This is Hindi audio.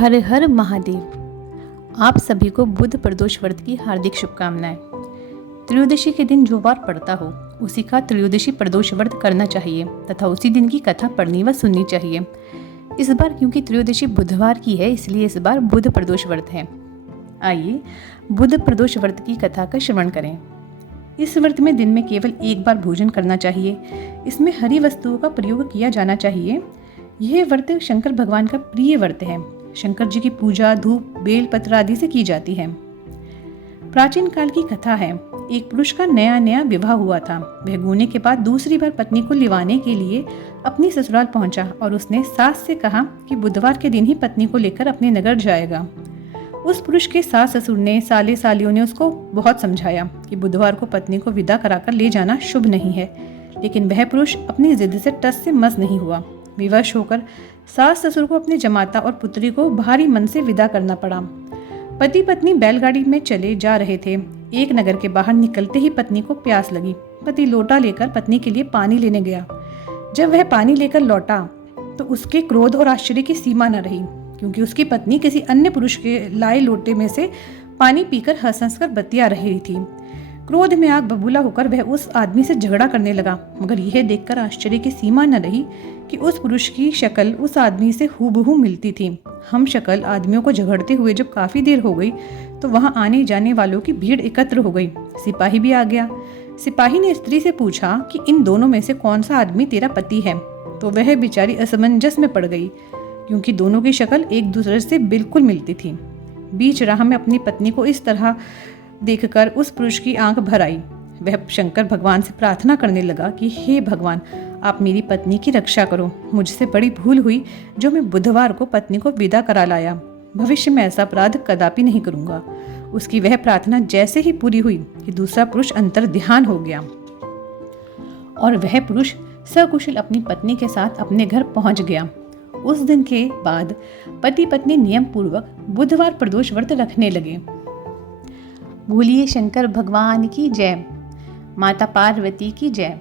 हर हर महादेव। आप सभी को बुध प्रदोष व्रत की हार्दिक शुभकामनाएं। त्रयोदशी के दिन जो वार पड़ता हो उसी का त्रयोदशी प्रदोष व्रत करना चाहिए तथा उसी दिन की कथा पढ़नी व सुननी चाहिए। इस बार क्योंकि त्रयोदशी बुधवार की है इसलिए इस बार बुध प्रदोष व्रत है। आइए बुध प्रदोष व्रत की कथा का श्रवण करें। इस व्रत में दिन में केवल एक बार भोजन करना चाहिए। इसमें हरी वस्तुओं का प्रयोग किया जाना चाहिए। यह व्रत शंकर भगवान का प्रिय व्रत है। शंकर जी की पूजा धूप बेल पत्र आदि से की जाती है। प्राचीन काल की कथा है। एक पुरुष का नया नया विवाह हुआ था। वह गोने के बाद दूसरी बार पत्नी को लिवाने के लिए अपनी ससुराल पहुंचा और उसने सास से कहा कि बुधवार के दिन ही पत्नी को लेकर अपने नगर जाएगा। उस पुरुष के सास ससुर ने साले सालियों ने उसको बहुत समझाया कि बुधवार को पत्नी को विदा कराकर ले जाना शुभ नहीं है, लेकिन वह पुरुष अपनी जिद से टस से मस नहीं हुआ। विवश होकर सास ससुर को अपने जमाता और पुत्री को भारी मन से विदा करना पड़ा। पति पत्नी बैलगाड़ी में चले जा रहे थे। एक नगर के बाहर निकलते ही पत्नी को प्यास लगी। पति लोटा लेकर पत्नी के लिए पानी लेने गया। जब वह पानी लेकर लौटा तो उसके क्रोध और आश्चर्य की सीमा न रही, क्योंकि उसकी पत्नी किसी अन्य पुरुष के लाए लोटे में से पानी पीकर हंस हंस कर बतिया रही थी। क्रोध में आग बबूला होकर वह उस आदमी से झगड़ा करने लगा, मगर यह देखकर आश्चर्य की सीमा न रही कि उस पुरुष की शक्ल उस आदमी से हूबहू मिलती थी। हम शक्ल आदमियों को झगड़ते हुए जब काफी देर हो गई तो वहां आने जाने वालों की भीड़ एकत्र हो गई। सिपाही भी आ गया। सिपाही ने स्त्री से पूछा कि इन दोनों में से कौन सा आदमी तेरा पति है, तो वह बेचारी असमंजस में पड़ गई, क्योंकि दोनों की शक्ल एक दूसरे से बिल्कुल मिलती थी। बीच राह में अपनी पत्नी को इस तरह देखकर उस पुरुष की आंख भर आई। वह शंकर भगवान से प्रार्थना करने लगा कि हे भगवान, आप मेरी पत्नी की रक्षा करो। मुझसे बड़ी भूल हुई जो मैं बुधवार को पत्नी को विदा करा लाया। भविष्य में ऐसा अपराध कदापि नहीं करूंगा। उसकी वह प्रार्थना जैसे ही पूरी हुई कि दूसरा पुरुष अंतर ध्यान हो गया और वह पुरुष सकुशल अपनी पत्नी के साथ अपने घर पहुंच गया। उस दिन के बाद पति पत्नी नियम पूर्वक बुधवार प्रदोष व्रत रखने लगे। बोलिए शंकर भगवान की जय, माता पार्वती की जय।